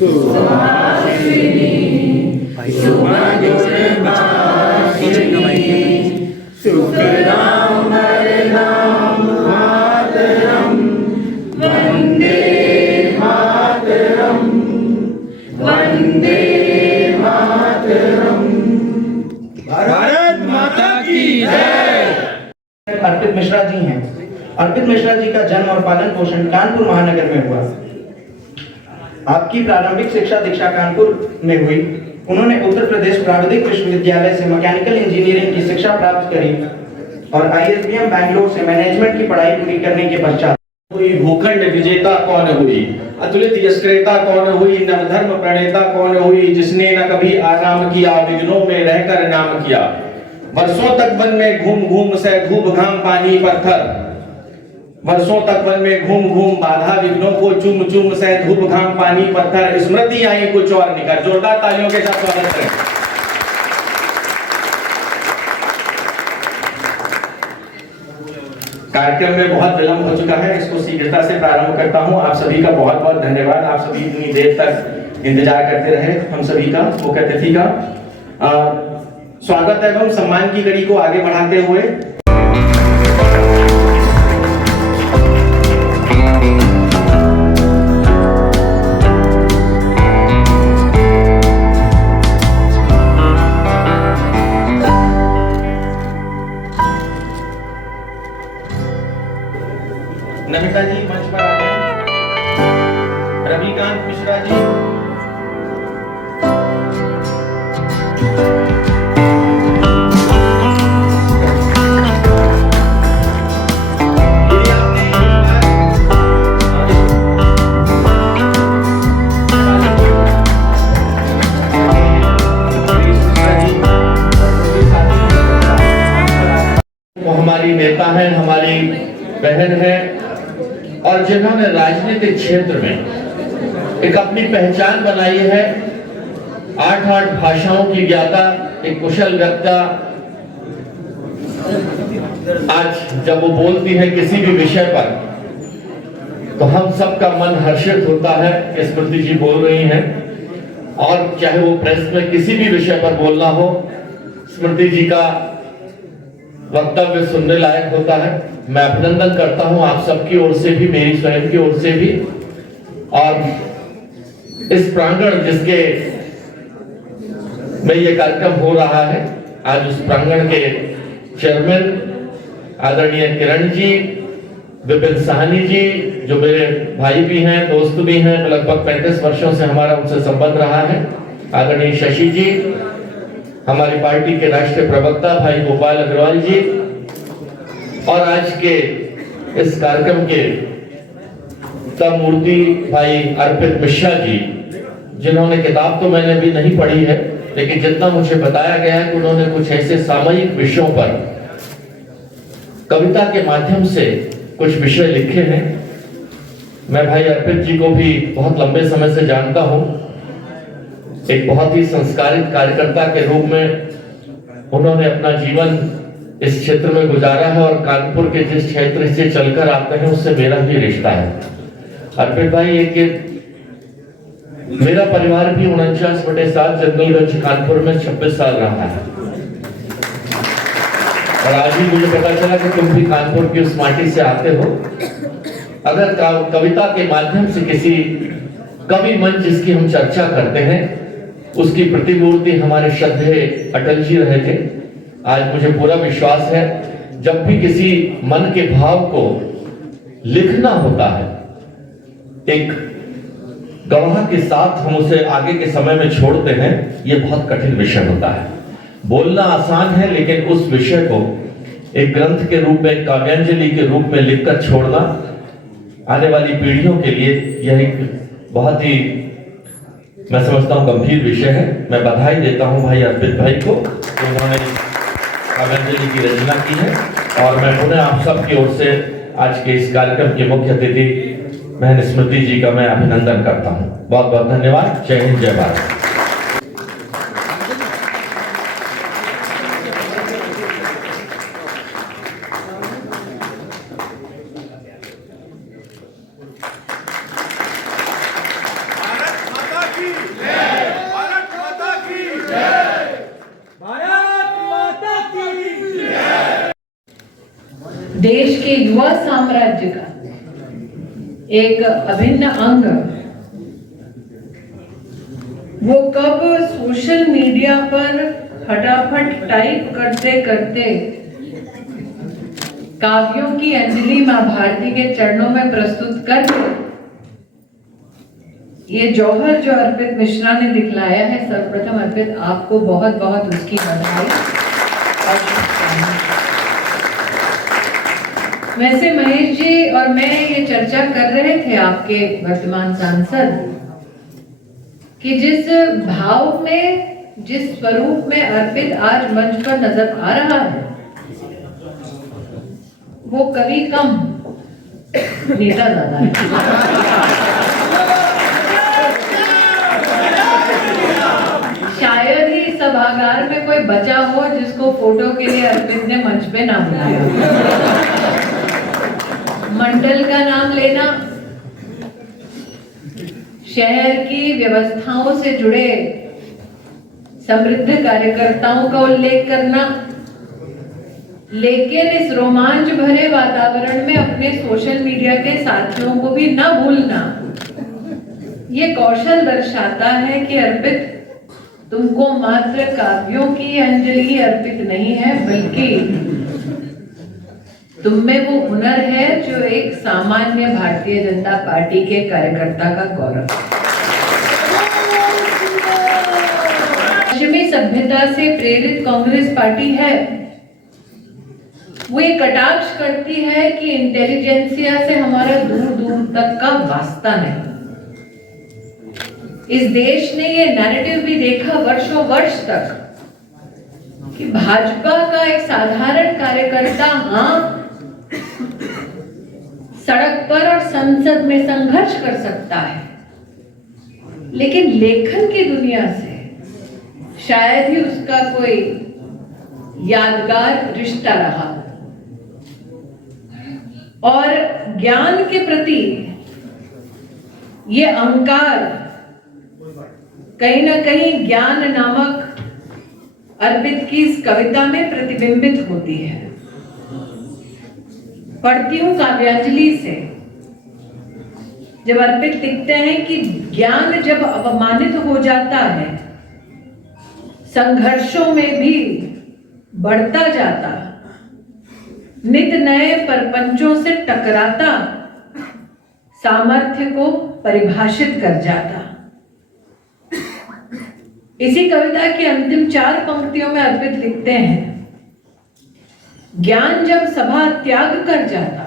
सुहासिनी सुमधुरभाषिणी सुखदां वरदां मातरं वन्दे मातरं वन्दे मातरं। भारत माता की जय। अर्पित मिश्रा जी हैं। अर्पित मिश्रा जी का जन्म और पालन पोषण कानपुर महानगर में हुआ। आपकी प्रारंभिक शिक्षा दीक्षा कानपुर में हुई। उन्होंने उत्तर प्रदेश प्राविधिक विश्वविद्यालय से मैकेनिकल इंजीनियरिंग की शिक्षा प्राप्त करी और ISBM बैंगलोर से मैनेजमेंट की पढ़ाई पूरी करने के पश्चात हुई भूखंड विजेता कौन हुई, अतुलित यशक्रेता कौन हुई, नवधर्म प्रणेता कौन हुई, जिसने न कभी आराम किया विघ्नों में रहकर नाम किया। वर्षों तक वन में घूम घूम से धूप घाम पानी पत्थर, वर्षों तक वन में घूम घूम बाधा विघ्नों को चुम चुम से धूप घाम पानी पत्थर, स्मृति आई कुछ और निकल। जोरदार तालियों के साथ स्वागत करें। कार्यक्रम में बहुत विलंब हो चुका है, इसको शीघ्रता से प्रारंभ करता हूं। आप सभी का बहुत बहुत धन्यवाद। आप सभी इतनी देर तक इंतजार करते रहे हम सभी का, मुख्य अतिथि का स्वागत एवं सम्मान की कड़ी को आगे बढ़ाते हुए नमिता जी मंच पर आ गए। रविकांत मिश्रा जी, वो हमारी नेता हैं, हमारी बहन है और जिन्होंने राजनीतिक क्षेत्र में एक अपनी पहचान बनाई है। 8 भाषाओं की ज्ञाता, एक कुशल वक्ता। आज जब वो बोलती है किसी भी विषय पर तो हम सबका मन हर्षित होता है कि स्मृति जी बोल रही हैं, और चाहे वो प्रेस में किसी भी विषय पर बोलना हो, स्मृति जी का वक्तव्य सुनने लायक होता है। मैं अभिनंदन करता हूं आप सबकी ओर से भी, मेरी स्वयं की ओर से भी। और इस प्रांगण जिसके में ये कार्यक्रम हो रहा है, आज उस प्रांगण के चेयरमैन आदरणीय किरण जी, विपिन साहनी जी जो मेरे भाई भी हैं, दोस्त भी हैं, लगभग 35 वर्षों से हमारा उनसे संबंध रहा है, आदरणीय शशि जी, हमारी पार्टी के राष्ट्रीय प्रवक्ता भाई गोपाल अग्रवाल जी, और आज के इस कार्यक्रम के तब मूर्ति भाई अर्पित मिश्रा जी, जिन्होंने किताब तो मैंने भी नहीं पढ़ी है, लेकिन जितना मुझे बताया गया है कि उन्होंने कुछ ऐसे सामयिक विषयों पर कविता के माध्यम से कुछ विषय लिखे हैं। मैं भाई अर्पित जी को भी बहुत लंबे समय से जानता हूं। एक बहुत ही संस्कारित कार्यकर्ता के रूप में उन्होंने अपना जीवन इस क्षेत्र में गुजारा है, और कानपुर के जिस क्षेत्र से चलकर आते हैं उससे मेरा भी रिश्ता है। अर्पित भाई, एक मेरा परिवार भी 49/7 जंगलगंज कानपुर में 26 साल रहा है, और आज ही मुझे पता चला कि तुम भी कानपुर की उस माटी से आते हो। अगर कविता के माध्यम से किसी कवि मंच जिसकी हम चर्चा करते हैं, उसकी प्रतिमूर्ति हमारे श्रद्धेय अटल जी रहे थे। आज मुझे पूरा विश्वास है, जब भी किसी मन के भाव को लिखना होता है, एक गवाह के साथ हम उसे आगे के समय में छोड़ते हैं, ये बहुत कठिन विषय होता है। बोलना आसान है, लेकिन उस विषय को एक ग्रंथ के रूप में, काव्यांजलि के रूप में लिखकर छोड़ना आने वाली पीढ़ियों के लिए यह एक बहुत ही, मैं समझता हूं, गंभीर विषय है। मैं बधाई देता हूं भाई अर्पित भाई को, उन्होंने काव्यांजलि की रचना की है, और मैं पुनः आप सबकी ओर से आज के इस कार्यक्रम के मुख्य अतिथि बहन स्मृति जी का मैं अभिनंदन करता हूं। बहुत बहुत धन्यवाद। जय हिंद, जय भारत। भारत माता देश के युवा साम्राज्य का एक अभिन्न अंग वो कब सोशल मीडिया पर फटाफट टाइप करते करते काव्यों की अंजलि मां भारती के चरणों में प्रस्तुत कर ये जौहर जो अर्पित मिश्रा ने दिखलाया है, सर्वप्रथम अर्पित आपको बहुत बहुत उसकी बधाई और शुभकामनाएं। वैसे महेश जी और मैं ये चर्चा कर रहे थे आपके वर्तमान सांसद कि जिस भाव में, जिस स्वरूप में अर्पित आज मंच पर नजर आ रहा है वो कवि कम नेता ज्यादा है। शायद ही सभागार में कोई बचा हो जिसको फोटो के लिए अर्पित ने मंच पे ना बुलाया। मंडल का नाम लेना, शहर की व्यवस्थाओं से जुड़े समृद्ध कार्यकर्ताओं का उल्लेख करना, लेकिन इस रोमांच भरे वातावरण में अपने सोशल मीडिया के साथियों को भी ना भूलना, ये कौशल दर्शाता है कि अर्पित तुमको मात्र काव्यों की अंजलि अर्पित नहीं है, बल्कि तुम में वो हुनर है जो एक सामान्य भारतीय जनता पार्टी के कार्यकर्ता का गौरव है। पश्चिमी सभ्यता से प्रेरित कांग्रेस पार्टी है, वो ये कटाक्ष करती है कि इंटेलिजेंसिया से हमारा दूर दूर तक का वास्ता नहीं। इस देश ने ये नैरेटिव भी देखा वर्षों वर्ष तक कि भाजपा का एक साधारण कार्यकर्ता सड़क पर और संसद में संघर्ष कर सकता है, लेकिन लेखन की दुनिया से शायद ही उसका कोई यादगार रिश्ता रहा। और ज्ञान के प्रति ये अहंकार कहीं ना कहीं ज्ञान नामक अर्पित की इस कविता में प्रतिबिंबित होती है। पढ़ती हूं काव्यांजलि से, जब अर्पित लिखते हैं कि ज्ञान जब अपमानित हो जाता है, संघर्षों में भी बढ़ता जाता, नित नए परपंचों से टकराता, सामर्थ्य को परिभाषित कर जाता। इसी कविता की अंतिम 4 पंक्तियों में अर्पित लिखते हैं, ज्ञान जब सभा त्याग कर जाता,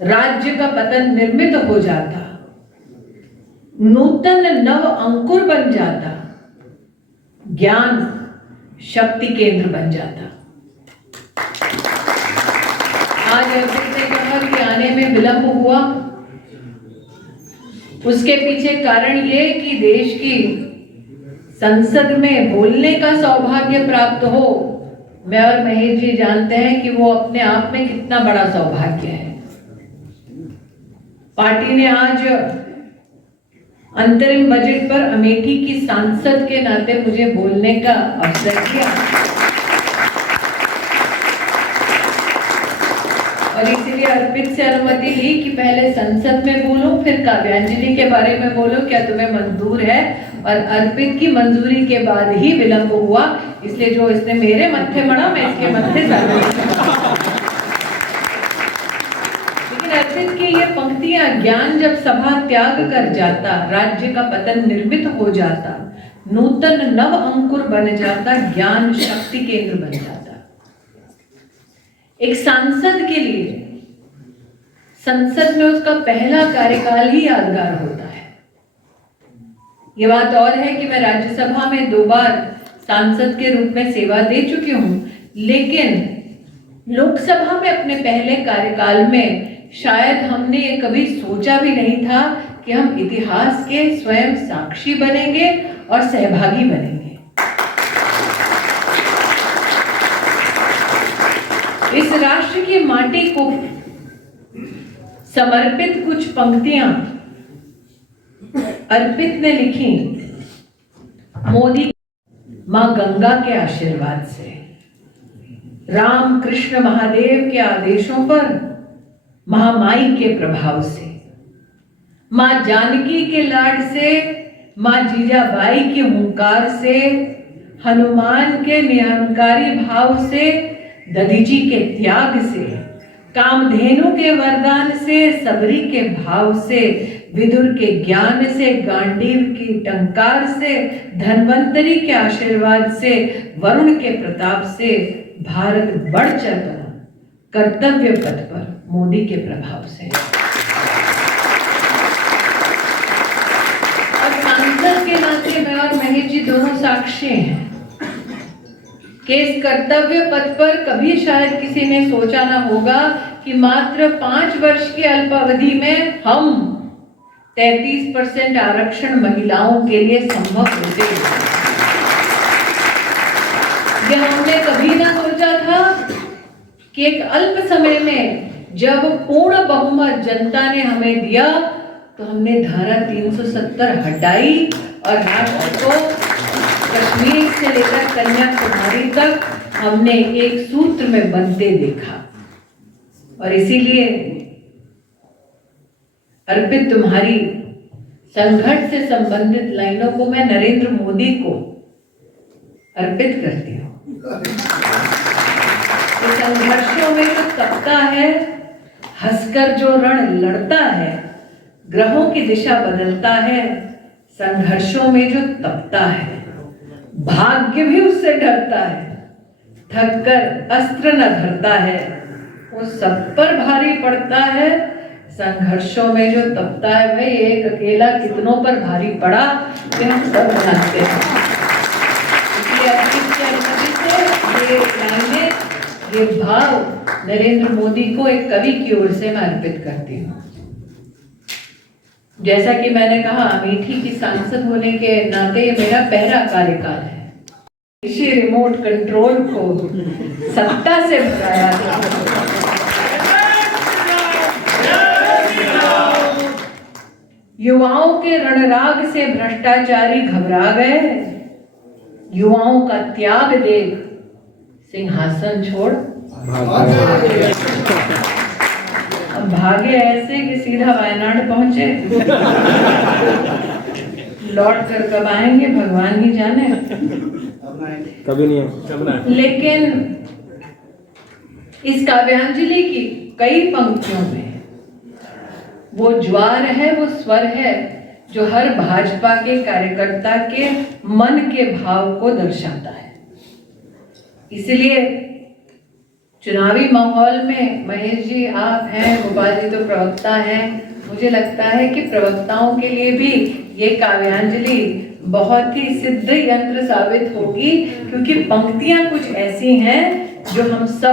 राज्य का पतन निर्मित हो जाता, नूतन नव अंकुर बन जाता, ज्ञान शक्ति केंद्र बन जाता। आज अर्पित ने कहा कि आने में विलंब हुआ, उसके पीछे कारण ये कि देश की संसद में बोलने का सौभाग्य प्राप्त हो। मैं और महेश जी जानते हैं कि वो अपने आप में कितना बड़ा सौभाग्य है। पार्टी ने आज अंतरिम बजट पर अमेठी की सांसद के नाते मुझे बोलने का अवसर दिया और इसीलिए अर्पित से अनुमति ली कि पहले संसद में बोलूं, फिर काव्यांजलि के बारे में बोलूं, क्या तुम्हें मंजूर है? और अर्पित की मंजूरी के बाद ही विलंब हुआ, इसलिए जो इसने मेरे मत्थे मड़ा मैं इसके मत्थे लेकिन अर्पित की ये पंक्तियां, ज्ञान जब सभा त्याग कर जाता, राज्य का पतन निर्मित हो जाता, नूतन नव अंकुर बन जाता, ज्ञान शक्ति केंद्र बन जाता। एक सांसद के लिए संसद में उसका पहला कार्यकाल ही यादगार होता है। ये बात और है कि मैं राज्यसभा में 2 बार सांसद के रूप में सेवा दे चुकी हूं, लेकिन लोकसभा में अपने पहले कार्यकाल में शायद हमने ये कभी सोचा भी नहीं था कि हम इतिहास के स्वयं साक्षी बनेंगे और सहभागी बनेंगे। इस राष्ट्र की माटी को समर्पित कुछ पंक्तियां अर्पित ने लिखी मोदी मां गंगा के आशीर्वाद से। राम कृष्ण महादेव के आदेशों पर, महामाई के प्रभाव से, मां जानकी के लाड से, मां जीजाबाई के हुंकार से, हनुमान के निरंकारी भाव से, दधीची के त्याग से, कामधेनु के वरदान से, सबरी के भाव से, विदुर के ज्ञान से, गांडीव की टंकार से, धन्वंतरी के आशीर्वाद से, वरुण के प्रताप से भारत बढ़ चला कर्तव्य पथ पर मोदी के प्रभाव से। और सांसद के नाते मैं और महेश जी दोनों साक्षी हैं कि इस कर्तव्य पथ पर कभी शायद किसी ने सोचा ना होगा कि मात्र 5 वर्ष की अल्पावधि में हम 33% आरक्षण महिलाओं के लिए संभव होते हैं। यह हमने कभी ना सोचा था कि एक अल्प समय में जब पूर्ण बहुमत जनता ने हमें दिया तो हमने धारा 370 हटाई और राष्ट्र को कश्मीर से लेकर कन्याकुमारी तक हमने एक सूत्र में बनते देखा। और इसीलिए अर्पित तुम्हारी संघर्ष से संबंधित लाइनों को मैं नरेंद्र मोदी को अर्पित करती हूँ। तो संघर्षों में जो तपता है, हंसकर जो रण लड़ता है, ग्रहों की दिशा बदलता है, संघर्षों में जो तपता है, भाग्य भी उससे डरता है, थककर अस्त्र न धरता है, वो सब पर भारी पड़ता है। संघर्षों में जो तपता है, भाई एक अकेला कितनों पर भारी पड़ा कि हम सब जानते हैं। इसलिए ये लाइनें, ये भाव नरेंद्र मोदी को एक कवि की ओर से मैं अर्पित करती हूँ। जैसा कि मैंने कहा, अमेठी की सांसद होने के नाते मेरा पहला कार्यकाल है। इसी रिमोट कंट्रोल को सत्ता से भगाया था। युवाओं के रणराग से भ्रष्टाचारी घबरा गए, युवाओं का त्याग देख सिंहासन छोड़ अब भागे ऐसे कि सीधा वायनाड पहुंचे। लौट कर कब आएंगे भगवान ही जाने, कभी नहीं। लेकिन इस काव्यांजलि की कई पंक्तियों में वो ज्वार है, वो स्वर है जो हर भाजपा के कार्यकर्ता के मन के भाव को दर्शाता है। इसलिए चुनावी माहौल में महेश जी आप हैं, गोपाल जी तो प्रवक्ता हैं, मुझे लगता है कि प्रवक्ताओं के लिए भी ये काव्यांजलि बहुत ही सिद्ध यंत्र साबित होगी, क्योंकि पंक्तियां कुछ ऐसी हैं जो हम सब